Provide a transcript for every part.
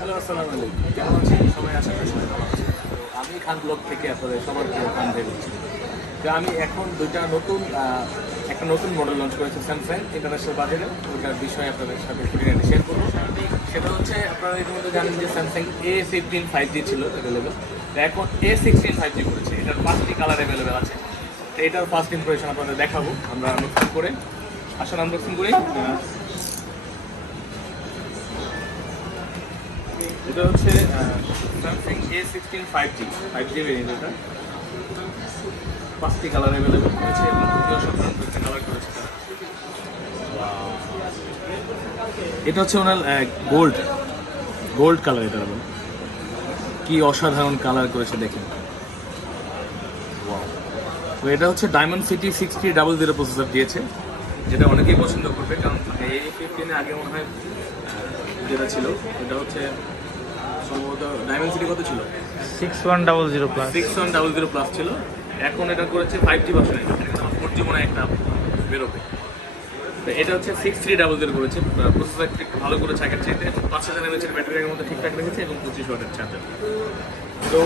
Hello, আসসালামু আলাইকুম। কেমন আছেন? সবাই আশা করি সবাই ভালো আছেন। আমি খান ব্লগ থেকে আপনাদের সবার খান বলছি তো আমি এখন দুইটা নতুন একটা নতুন মডেল লঞ্চ করেছে স্যামসাং ইন্টারন্যাশনাল বাজারে ওইটার বিষয়ে আপনাদের সাথে শেয়ার করব। সেটা হচ্ছে, আপনারা ইতিমধ্যে জানেন যে Samsung A fifteen five G ছিল অ্যাভেলেবেল এখন এ সিক্সটিন ফাইভ জি করেছে। এটার পাঁচটি কালার অ্যাভেলেবেল আছে। তো এটার ফার্স্ট ইমপ্রেশন আপনাদের দেখাবো। আমরা আনবক্সিং করে, আসলে আনবক্সিং করি এটা হচ্ছে Samsung A sixteen five G five G variant এটা। পাঁচটি কালার অ্যাভেলেবল করেছে এবং অসাধারণ দুটো কালার করেছে এটা হচ্ছে ওনার গোল্ড গোল্ড কালার এটা হলো কি অসাধারণ কালার করেছে দেখেন। তো এটা হচ্ছে Dimensity sixty double zero processor দিয়েছে, যেটা অনেকেই পছন্দ করবে, কারণ এই ফিফটিনে আগে মনে হয় যেটা ছিল, এটা হচ্ছে ডায়মন্ড সিটি কত ছিল? Six one double zero plus six one double zero plus ছিল। এখন এটা করেছে ফাইভ জি ভার্সনে ফোর জি মনে হয় একটা বেরোবে। তো এটা হচ্ছে সিক্স থ্রি ডাবল জিরো করেছে। প্রসেসর একটু ভালো করেছে আগের চাইতে। পাঁচ হাজার এমএচের ব্যাটারির মধ্যে ঠিকঠাক রেখেছে এবং পঁচিশ ওয়াটের চার্জার তো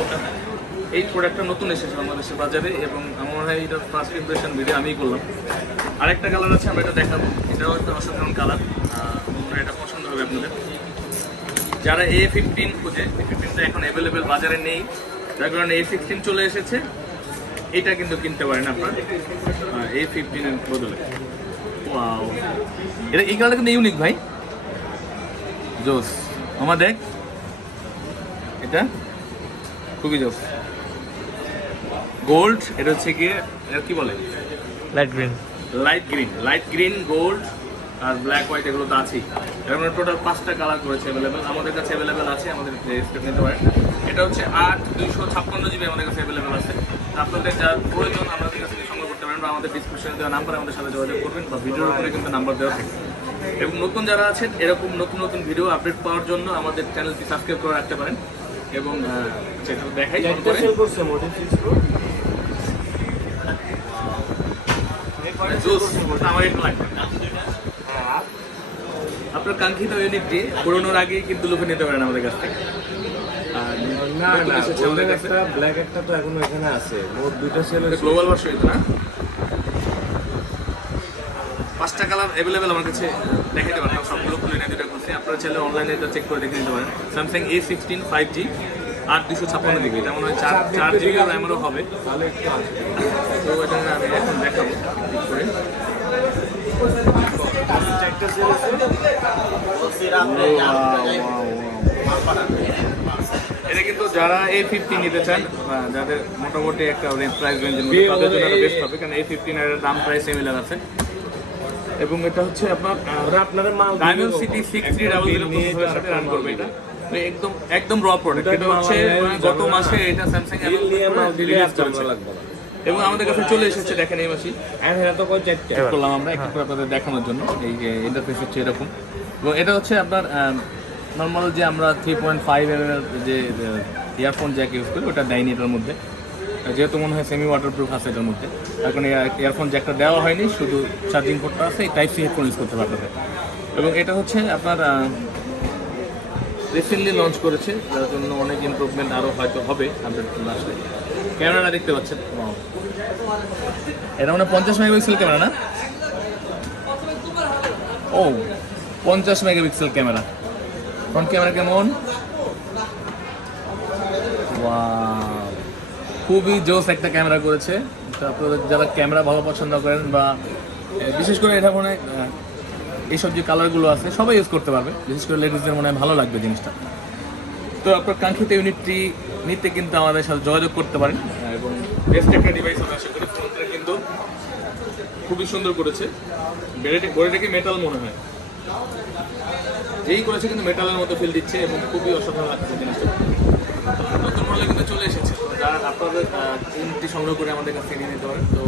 এই প্রোডাক্টটা নতুন এসেছে বাংলাদেশের বাজারে এবং আমার মনে হয় এটা ফার্স্ট ইমপ্রেশন ভিডিও আমিই করলাম। আরেকটা কালার আছে আমরা এটা দেখাবো। এটাও একটা অসাধারণ কালার এটা পছন্দ হবে আপনাদের। যারা এ ফিফটিন খুঁজে এ ফিফটিনটা এখন অ্যাভেলেবেল বাজারে নেই। যার কারণে এ সিক্সটিন চলে এসেছে। এটা কিন্তু কিনতে পারেন আপনার। এ ফিফটিনের বদলে। ওয়াও এটা এই কালারটা কিন্তু ইউনিক ভাই। জোস। আমার দেখ। এটা খুবই জোস। গোল্ড এটা হচ্ছে গিয়ে কি বলে? Light green light green light green gold আর ব্ল্যাক হোয়াইট এগুলো তো আছেই। এর মধ্যে টোটাল পাঁচটা কালার করেছে অ্যাভেলেবেল আমাদের কাছে অ্যাভেলেবেল আছে আমাদের স্টেপ নিতে পারেন। এটা হচ্ছে আট দুইশো ছাপ্পান্ন জিবি আমাদের কাছে অ্যাভেলেবেল আছে। আপনাদের যা প্রয়োজন আমাদের কাছে সংগ্রহ করতে পারেন বা আমাদের ডিসক্রিপশনে দেওয়া নাম্বার আমাদের সাথে যোগাযোগ করবেন বা ভিডিওর উপরে কিন্তু নাম্বার দেওয়া থাকে এবং নতুন যারা আছেন এরকম নতুন নতুন ভিডিও আপডেট পাওয়ার জন্য আমাদের চ্যানেলটি সাবস্ক্রাইব করে রাখতে পারেন। এবং সেটা দেখাই ফোন জোস আমার একটু লাগবে। আপনার কাঙ্ক্ষিত ইউনিটটি পুরোনোর আগেই কিন্তু লুকে নিতে পারেন আমাদের কাছ থেকে। আর না না গোল্ডেন। একটা ব্ল্যাক একটা তো এখনও এখানে আছে। মোট দুইটা সেল গ্লোবাল ভার্সন এটা না? পাঁচটা কালার অ্যাভেলেবেল আমার কাছে দেখাতে পারেন। সবগুলো খুলে নিয়ে দুটো করছি আপনারা চাইলে অনলাইনে এটা চেক করে দেখে নিতে পারেন। Samsung A sixteen five G আট দুশো ছাপ্পান্ন জিবি এটা মনে হয় চার চার জিবি র্যামেরও হবে। তাহলে তো এটা আমি এখন দেখাবো। এটা কিন্তু যারা এ ফিফটিন নিতে চান যাদের মোটামুটি একটা প্রাইস রেঞ্জের মধ্যে, তাদের জন্য বেস্ট হবে। কারণ এ ফিফটিন এর দাম প্রায় সিমিলার আছে। এবং এটা হচ্ছে আপনার আপনাদের মাল Dimensity six three double zero সাথে রান করবে এটা। একদম একদম র প্রোডাক্ট এটা হচ্ছে মানে গত মাসে এটা স্যামসাং রিলিজ করেছে। এবং আমাদের কাছে চলে এসেছে দেখেন এই মাসে তো কই চেক করলাম আমরা একটু করে আপনাদের দেখানোর জন্য। এই যে ইন্টারফেস হচ্ছে এরকম। এবং এটা হচ্ছে আপনার নর্মাল যে আমরা থ্রি পয়েন্ট ফাইভ এর যে ইয়ারফোন জ্যাক ইউজ করি ওটা দেয়নি এটার মধ্যে। যেহেতু মনে হয় সেমি ওয়াটারপ্রুফ আছে এটার মধ্যে। এখন ইয়ারফোন জ্যাকটা দেওয়া হয়নি, শুধু চার্জিং পোর্টটা আছে, এই টাইপ সি হেডফোন ইউজ করতে পারবে এবং এটা হচ্ছে আপনার রিসেন্টলি লঞ্চ করেছে, যার জন্য অনেক ইমপ্রুভমেন্ট আরও হয়তো হবে আপডেট আসলে। ক্যামেরা দেখতে পাচ্ছেন. এটা মানে পঞ্চাশ মেগাপিক্সেল ক্যামেরা না? ও, পঞ্চাশ মেগাপিক্সেল ক্যামেরা। ফ্রন্ট ক্যামেরা কেমন? Wow. খুবই জোস একটা ক্যামেরা করেছে। তো আপনাদের যারা ক্যামেরা ভালো পছন্দ করেন বা বিশেষ করে এটা মনে এইসব যে কালারগুলো আছে, সবাই ইউজ করতে পারবে। বিশেষ করে লেডিসদের মনে হয় ভালো লাগবে জিনিসটা। তো আপনার কাঙ্ক্ষিত ইউনিটটি নিতে কিন্তু আমাদের সাথে যোগাযোগ করতে পারেন। এবং বেস্ট একটা ডিভাইস আমি আশা করি ফোনটা কিন্তু খুবই সুন্দর করেছে। বেড়েটা বডিটাকে মেটাল মনে হয়। যেই করেছে কিন্তু মেটালের মতো ফিল দিচ্ছে এবং খুবই অসাধারণ লাগছে জিনিসটা। নতুন মডেলে কিন্তু চলে এসেছে। আপনাদের ইউনিটটি সংগ্রহ করে আমাদের কাছে নিয়ে নিতে পারেন। তো